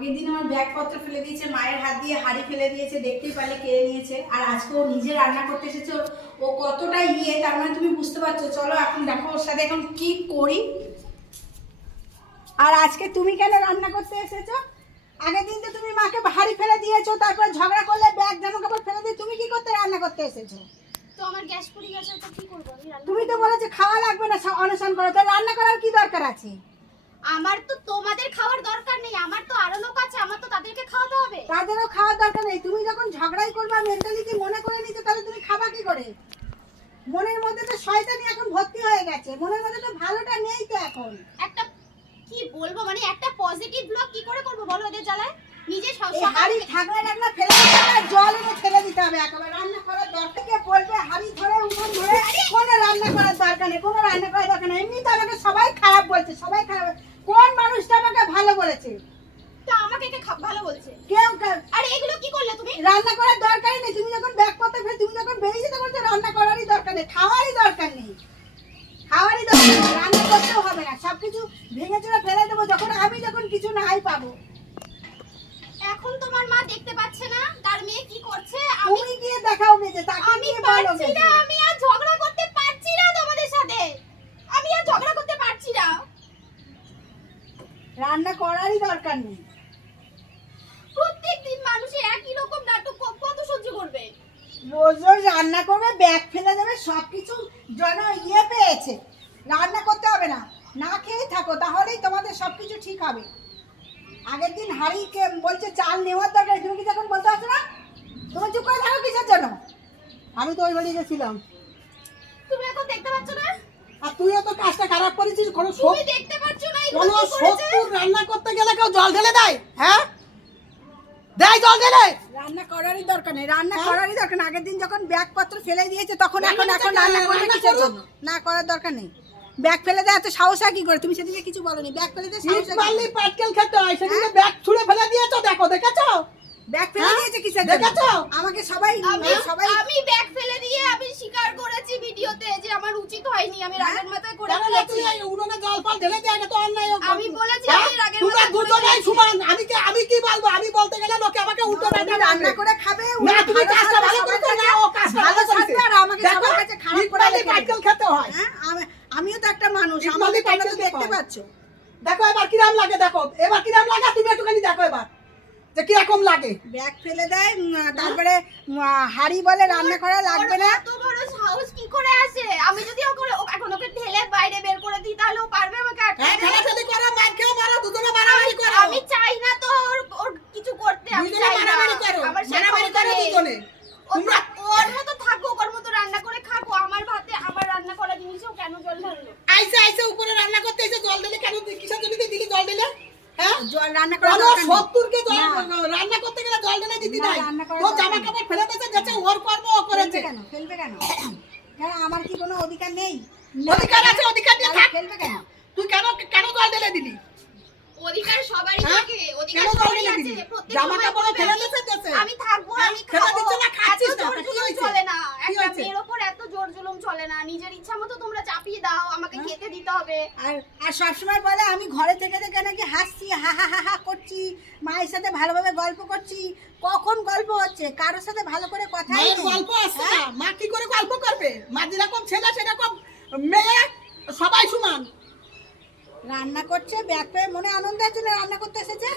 আগের দিন আমার ব্যাগপত্র ফেলে দিয়েছে মায়ের হাত দিয়ে হাড়ি ফেলে দিয়েছে দেখতেই পারলে কেড়ে নিয়েছে। আর আজকে ও নিজে রান্না করতে এসেছে ও কতটা ইয়ে তার মানে তুমি বুঝতে পারছ। চলো এখন দেখো ওর সাথে এখন কি করি। আর আজকে তুমি কেন রান্না করতে এসেছ? আগের দিন তো তুমি মাকে হাড়ি ফেলে দিয়েছ তারপর ঝগড়া করলে ব্যাগ জামা কাপড় ফেলে দিয়ে তুমি কি করতে রান্না করতে এসেছ? তো আমার গ্যাস পুড়ে গেছে তো কি করব? তুমি তো বলেছ খাওয়া লাগবে না অনশন করো। তো রান্না করার কি দরকার আছে? আমার তো তোমাদের খাওয়ার দরকার নেই আমার তো আরও লোক আছে আমার তো তাদেরকে খাওয়াতে হবে। তাদেরও খাওয়ার দরকার নেই। তুমি যখন ঝগড়াই করবা মেন্টালিটি মনে করে নিতে তাহলে তুমি খাবা কি করে? মনের মধ্যে তো শয়তানি এখন ভর্তি হয়ে গেছে। মনের মধ্যে তো ভালোটা নেই তো এখন। একটা কি বলব মানে একটা পজিটিভ ব্লগ কি করে করব বলো ওদের জ্বালায়? নিজে হাড়ি ঠাকনা টাকনা ফেলে জল এনে ফেলে দিতে হবে একেবারে। রান্না করার দরকার কে বলবে? হাড়ি ধরে উঠোন ধরে কোনো রান্না করার দরকার নেই কোনো রান্না করার দরকার নেই। এমনি তো আমাকে সবাই খারাপ বলছে সবাই খারাপ। আমাকে ভালো বলেছে। তো আমাকে কে খা- ভালো বলছে? কেউ কে- এগুলো কি করলে তুমি? রান্না করার দরকারই নেই। তুমি যখন ব্যাগ পত্র ফেলে তুমি যখন বেরিয়ে যেতে বলছো রান্না করারই দরকার নেই। খাওয়ারই দরকার নেই। খাওয়ারই দরকার নেই। রান্না করতেও হবে না। সবকিছু ভেঙে চুড়ে ফেলে দেবো। যখন আমি যখন কিছু নাই পাবো। এখন তোমার মা দেখতে পাচ্ছে না? তার মেয়ে কি করছে? আমি গিয়ে দেখাও গেছে তাকে আমি গিয়ে বলো পারছি না। আমি আর ঝগড়া করতে পারছি না তোমাদের সাথে। আমি আর ঝগড়া করতে পারছি না। রান্না করারই দরকার নেই। প্রত্যেকদিন মানুষের একই রকম নাটক কত সহ্য করবে? রোজ রোজ রান্না করবে ব্যাগ ফেলে দেবে সবকিছু যেন ইয়ে পেয়েছে। রান্না করতে হবে না না খেয়ে থাকো তাহলেই তোমাদের সবকিছু ঠিক হবে। আগের দিন হাড়ি কে বলছে চাল নেওয়ার দরকার তুমি কি তখন বলতে পারছ না? তুমি চুপ করে থাকো কিসের জন্য? আমি তো ওই বাড়ি গেছিলাম। তুমি এখন দেখতে পাচ্ছ না? আর তুইও তো কাজটা খারাপ করেছিস কোনো দেখতে কোনো শত্রুর রান্না করতে গেলে কেউ জল ঢেলে দেয়? হ্যাঁ? দেয় জল ঢেলে? রান্না করারই দরকার নেই রান্না হ্যাঁ? করারই দরকার নেই। আগের দিন যখন ব্যাগপত্র ফেলে দিয়েছে তখন এখন এখন রান্না করবে কিসের জন্য? না করার দরকার নেই। ব্যাগ ফেলে দেয় এত সাহস হয় কি করে? তুমি সেদিকে কিছু বলনি ব্যাগ ফেলে দিয়ে সাহস হয়? পাটকেল খেতে হয় সেদিকে ব্যাগ ছুঁড়ে ফেলে দিয়েছ দেখো দেখেছ? ব্যাগ ফেলে হ্যাঁ? দিয়েছে কিসের জন্য দেখেছ? আমাকে সবাই সবাই আমি ব্যাগ ফেলে দিয়ে আমি স্বীকার করেছি ভিডিওতে যে আমার উচিত হয়নি আমি হ্যাঁ? রাগের মাথায় করে ফেলেছি এই জল ফল ঢেলে দিয়ে এটা তো অন্যায় আমি বলেছি হ্যাঁ? আমি রাগের মাথায় দুজনেই। সমান আমি কি আমি কি বলব আমি বলতে গেলে লোকে আমাকে উল্টো রান্না করে খাবে না তুমি কাজটা ভালো করেছ না ও কাজটা ভালো আর আমাকে সবার কাছে খারাপ করে। পাটকেল খেতে হয় হ্যাঁ আমিও তো একটা মানুষ আমাকে তোমরা দেখতে। পাচ্ছ দেখো এবার কিরাম লাগে দেখো এবার কিরাম লাগে তুমি একটুখানি দেখো এবার যে কীরকম লাগে? ব্যাগ ফেলে দেয় তারপরে হাড়ি বলে রান্না করা লাগবে না। এত বড় সাহস কি করে আসে আমি যদি ওকে এখন ওকে ঠেলে বাইরে বের করে দিই তাহলে ও পারবে আমাকে হ্যাঁ আটকাতে? ঠেলাঠেলি করো মার দুজনে মারামারি করো। আমি চাই না তো ওর ওর কিছু করতে আমি দুজনে চাই না মারামারি করো আমার সে মারামারি ক্ষমতা করো নেই। দুজনে ও তোমরা থাক- ওর মতো থাকুক ওর মতো রান্না করে খাকো আমার ভাতে আমার রান্না করা জিনিসও কেন জল ঢাললো আইসে আইসে উপরে রান্না করতে এসে জল দিলে কেন কিসের জন্য দিলি জল দিলে হ্যাঁ জল রান্না করা কোনো দরকার নেই। সত্তরকে জল না। রান্না করতে গেলে জল ঢেলে দিতি না, নাই রান্না করার ও দরকার জামা কাপড় ফেলে দিয়েছে যাচ্ছে ওর কর্ম ও করেছে। কেন? ফেলবে কেন? কেন আমার কি কোনো অধিকার নেই? অধিকার আছে অধিকার নিয়ে থাক। ফেলবে কেন? তুই কেন কেন জল ঢেলে দিলি? অধিকার সবারই হ্যাঁ? থাকে অধিকার সবারই আছে জামা কাপড় ফেলে দিয়েছে যাচ্ছে আমি থাকব হ্যাঁ? আমি ফেলে খাব দিচ্ছে না, খাচ্ছিস না, কি হয়েছে? চলে না একটা মেয়ের জুলুম চলে না। নিজের ইচ্ছা মতো তোমরা চাপিয়ে দাও আমাকে হ্যাঁ? খেতে দিতে হবে। আর আর সবসময় বলে আমি ঘরে থেকে থেকে নাকি হাসছি হা হা হা হা করছি মায়ের সাথে ভালোভাবে গল্প করছি। কখন গল্প হচ্ছে? কারোর সাথে ভালো করে নেই গল্প আসছে না? মা কি করে গল্প করবে? মা যেরকম ছেলে সেরকম মেয়ে সবাই সমান। রান্না করছে ব্যাগ পেয়ে মনে আনন্দ আছে না রান্না করতে এসেছে?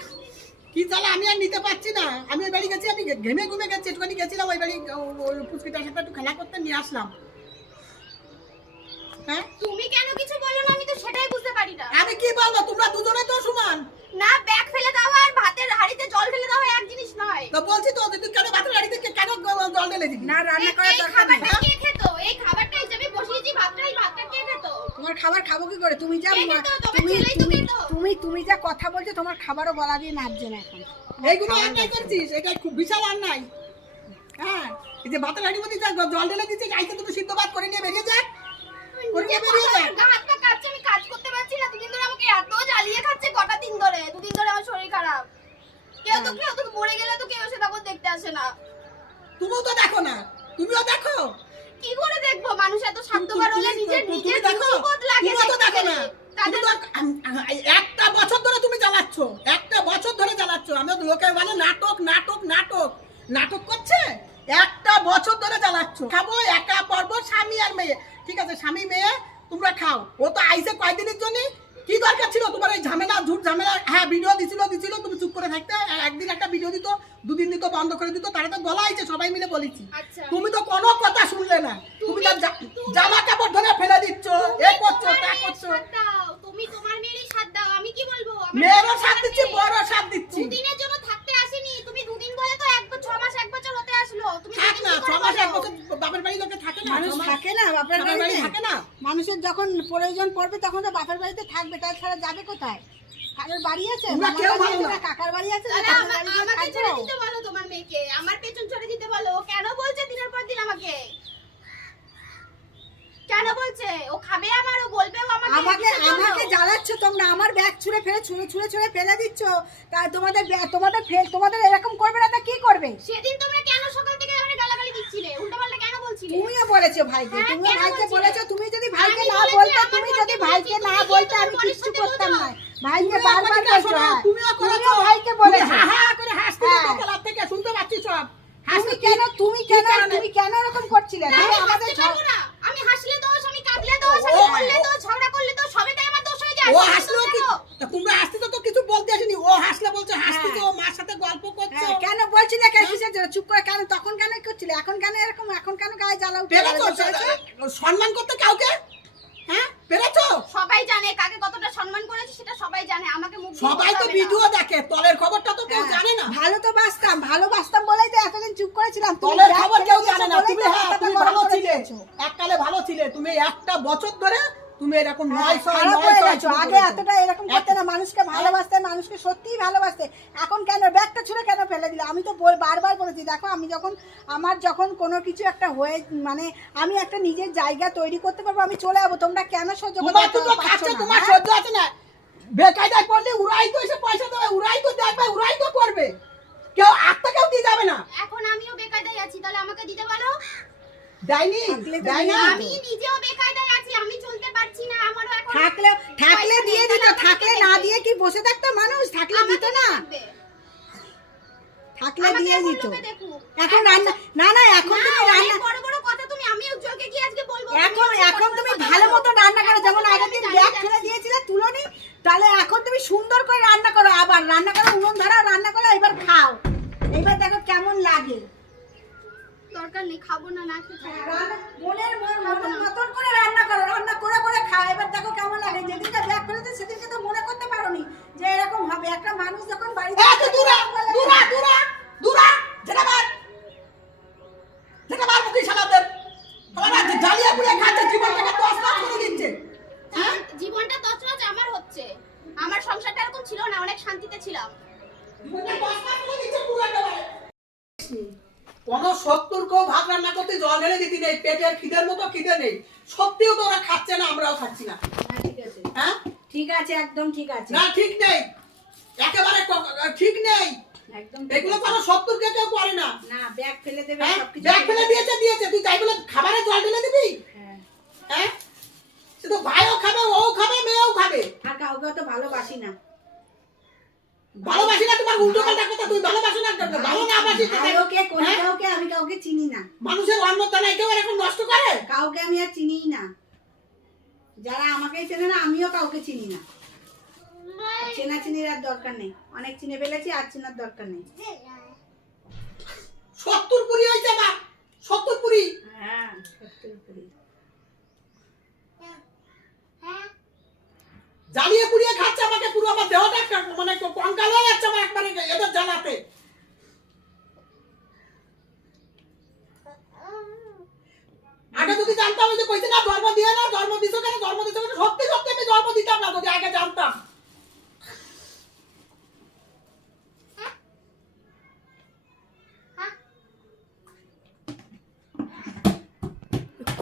কি তাহলে আমি আর নিতে পারছি না। আমি ওই বাড়ি গেছি আমি ঘেমে ঘুমে গেছি একটুখানি গেছিলাম ওই বাড়ি ওই পুচকিটার সাথে একটু খেলা করতে নিয়ে আসলাম। হ্যাঁ? তুমি কেন কিছু বলো না? আমি তো সেটাই বুঝতে পারি না। আমি কি বলব? তোমরা দুজনে তো সমান না ব্যাগ ফেলে দেওয়া আর ভাতের হাঁড়িতে জল ঢেলে দেওয়া এক জিনিস নয়। তো বলছি তো তুই কেন ভাতের বাড়িতে কেন জল ঢেলে দিবি? না রান্না করার দরকার নেই। খাবারটা কে খেত? এই খাবারটা হিসেবে বসিয়েছি ভাতটা এই ভাতটা কে খেত? তোমার খাবার খাব কি করে? তুমি যা তুমি তুমি তুমি তুমি যা কথা বলছো তোমার খাবারও গলা দিয়ে নাচছে না এখন। এইগুলো অন্যায় করছিস? এটা খুব বিশাল অন্যায়। হ্যাঁ? এই যে ভাতের হাড়ির মধ্যে যা জল ঢেলে দিচ্ছিস আইতে তুমি সিদ্ধ ভাত করে নিয়ে বেরিয়ে যাক ওর নিজে কে বেরিয়ে যায়? হাত পা কাঁপছে, আমি কাজ করতে পারছি না। দুদিন ধরে আমাকে এত জ্বালিয়ে খাচ্ছে কটা দিন ধরে। দুদিন ধরে আমার শরীর খারাপ। কেউ তো কেউ তো মরে গেলে তো কেউ এসে তখন দেখতে আসে না। তুমিও তো দেখো না। তুমিও দেখো। কি করে দেখব? মানুষ এত স্বার্থপর হলে নিজের নিজের দেখো। তুমিও তো দেখো না। একটা বছর ধরে তুমি জ্বালাচ্ছ। একটা বছর ধরে জ্বালাচ্ছ। লোকের মানে নাটক নাটক নাটক। নাটক করছে? একটা বছর ধরে চালাচ্ছ খাব একা পর্ব স্বামী আর মেয়ে। ঠিক আছে স্বামী মেয়ে তোমরা খাও। ও তো আইসে কয়দিনের জন্য? কি দরকার ছিল তোমার এই ঝামেলা ঝুট ঝামেলা? হ্যাঁ ভিডিও দিছিল দিছিল তুমি চুপ করে থাকতে। একদিন একটা ভিডিও দিত দুদিন দিত বন্ধ করে দিত তারা তো বলা হয়েছে সবাই মিলে বলেছি। আচ্ছা। তুমি তো কোনো কথা শুনলে না। তুমি তো জামা কাপড় ধরে ফেলে দিচ্ছ এ করছ তা করছ। তুমি তোমার মেয়েরই সাথ দাও আমি কি বলব? মেয়েরও মেয়ে সাথ দিচ্ছি বড় সাথ দিচ্ছি দুদিনের জন্য থাকতে আসেনি তুমি দুদিন বলে তো এক বছর ছ মাস এক বছর হতে আসলো তুমি থাক দুদিন না কি ছ করে মাস এক বলো? বছর বাপের বাড়ি লোকে থাকে না মানুষ ছ মাস- থাকে না বাপের বাড়ি থাকে না? মানুষের যখন প্রয়োজন পড়বে তখন তো বাপের বাড়িতে থাকবে তাছাড়া যাবে কোথায়? কারোর বাড়ি আছে? কাকার বাড়ি আছে না। তাহলে বাপের আমা- বাড়িতে আমাকে ছেড়ে দিতে বলো তোমার মেয়েকে। আমার পেছন ছেড়ে দিতে বলো। কেন বলছে দিনের পর দিন আমাকে? কেন বলছে? ও খাবে আমার ও বলবেও আমাকে আমাকে আমাকে জ্বালাচ্ছ তোমরা। আমার ব্যাগ ছুঁড়ে ফেলে ছুঁড়ে ছুঁড়ে ছুঁড়ে ফেলে দিচ্ছ। তা তোমাদের ব্যাগ- তোমাদের ফেল তোমাদের এরকম করবে না তা কি করবে? সেদিন তোমরা কেন সকাল থেকে আমার গালাগালি দিচ্ছিলে উল্টো পাল্টা কেন বলছিলে তুমিও বলেছ ভাইকে? তুমি ভাইকে বলেছ তুমি যদি ভাইকে না বলতে তুমি যদি ভাইকে না বলতে আমি কিচ্ছু করতাম না। ভাইকে বারবার বলছো তুমি হ্যাঁ। তুমিও করেছ। ভাইকে বলেছ। হা হা করে হাসতে থাকো দোতলার থেকে শুনতে পাচ্ছি সব। হাসি কেন তুমি কেন তুমি কেন এরকম করছিলে? আমি আমাদের। আমি হাসলে দোষ, আমি কাঁদলে দোষ, আমি বললে দোষ, ঝগড়া করলে দোষ, সবেতেই ও দোষ কি? তোমরা হাসতে তো কিছু বলতে আসেনি। ও হাসলে বলছে হাসতেছে ও মার সাথে গল্প করছ। হ্যাঁ, কেন বলছিলে কেন? কিসের চুপ করে কেন? তখন কেন করছিলে? এখন কেন এরকম? এখন কেন গায়ে জ্বালা উঠে? সম্মান করতে কাউকে? হ্যাঁ? পেরেছ? সবাই জানে কাকে কতটা সম্মান করেছি সেটা সবাই জানে। আমাকে মুখ সবাই তো ভিডিও দেখে। তলের খবরটা তো কেউ হ্যাঁ, জানে না। ভালো তো বাসতাম ভালো বাসতাম বলেই তো এতদিন চুপ করেছিলাম। তলের খবর কেউ জানে না। তুমি হ্যাঁ তুমি ভালো ছিলে। এককালে ভালো ছিলে। তুমি একটা বছর ধরে তুমি এরকম হ্যাঁ, খারাপ হয়ে গেছো। আগে এতটা এরকম করতে না মানুষকে ভালোবাসতে মানুষকে সত্যিই ভালোবাসতে। এখন কেন? ব্যাগটা ছুঁড়ে কেন ফেলে দিলে? আমি তো বারবার বলেছি দেখো আমি যখন আমার যখন কোনো কিছু একটা হয়ে মানে আমি একটা নিজের জায়গা তৈরি করতে পারব আমি চলে যাব। তোমরা কেন সহ্য তোমার করতে পারছ তোমার হ্যাঁ? সহ্য আছে না। বেকায়দায় পড়লে উড়াই তো এসে পয়সা দেবে উড়াই তো দেখবে উড়াই তো করবে। কেউ আত্মা কেউ দিয়ে যাবে না। এখন আমিও বেকায়দায় আছি তাহলে আমাকে দিতে পারো দেয়নি আমি নিজেও বেকায়দায় আছি আমি চলতে পারছি না আমারও এখন থাকলে থাকলে দিয়ে দিত থাকলে না দিয়ে কি বসে থাকতো মানুষ? থাকলে দিত না। থাকলে দিয়ে দিত। এখন রান্না না না এখন তুমি রান্না বড় বড় কথা তুমি আমি উজ্জ্বলকে কি আজকে বলব? এখন এখন তুমি ভালো মতো রান্না করো। যেমন আগের দিন ব্যাগ ফেলে। দিয়েছিলে তুলোনি। তাহলে এখন তুমি সুন্দর করে রান্না করো। আবার রান্না করো উনুন ধরা রান্না করো এবার খাও। এবার দেখো কেমন লাগে। দরকার নেই খাব না না মনের মনের মতন করে রান্না করো রান্না করে করে খাও। এবার দেখো কেমন লাগে। যেদিনটা ব্যাগ ফেলেছে সেদিনকে তো মনে করতে পারোনি যে এরকম হবে। একটা মানুষ যখন বাড়িতে দূরা দূরা দূরা দূরা যেটা বার যেটা বার মুখী শালাদের তোমরা যে জ্বালিয়ে পুড়ে খাচ্ছে জীবনটাকে দশ করে দিচ্ছে। হ্যাঁ জীবনটা তছনছ আমার হচ্ছে। আমার সংসারটা এরকম ছিল না অনেক শান্তিতে ছিলাম জীবনটা দশ লাখ করে দিচ্ছে পুরো একেবারে কোনো সত্তর কেউ ভাত রান্না করতে জল ঢেলে দিতি নেই পেটের খিদের মতো খিদে নেই। সত্যিও তো ওরা খাচ্ছে না আমরাও খাচ্ছি না। ঠিক আছে। হ্যাঁ? ঠিক আছে একদম ঠিক আছে। না ঠিক নেই। একেবারে ঠিক নেই। এগুলো সত্তর কে কেউ করে না। না ব্যাগ ফেলে দেবে হ্যাঁ? ব্যাগ ফেলে দিয়েছে দিয়েছে। তুই তাই বলে খাবারে জল ঢেলে দিবি? হ্যাঁ। হ্যাঁ? সে তো ভাইও খাবে ও খাবে মেয়েও খাবে। আর কাউকে তো ভালোবাসি না। ভালোবাসি না তোমার উল্টো পাল্টা কথা তুই ভালোবাসো না ভালো না বাসি তো কোন হ্যাঁ? কাউকে আমি কাউকে চিনি না। মানুষের অন্নতা নাই কেউ নষ্ট করে? কাউকে আমি আর চিনিই না। যারা আমাকে চেনে না আমিও কাউকে চিনি না। চেনা চিনির আর দরকার নেই। অনেক চিনে ফেলেছি আর চেনার দরকার নেই। সত্তর পুরি হয়েছে আমার। সত্তর পুরি। হ্যাঁ সত্যি করে। জ্বালিয়ে পুড়িয়ে খাচ্ছে আমাকে পুরো আমার দেহটা মানে কঙ্কাল হয়ে যাচ্ছে আমার একবারে এদের জ্বালাতে। আগে যদি জানতাম যে কইছে না, ধর্ম দিয়ে না, ধর্ম দিছো কেন? ধর্ম দিছো কেন? সত্যি সত্যি আমি ধর্ম দিতাম না যদি আগে জানতাম।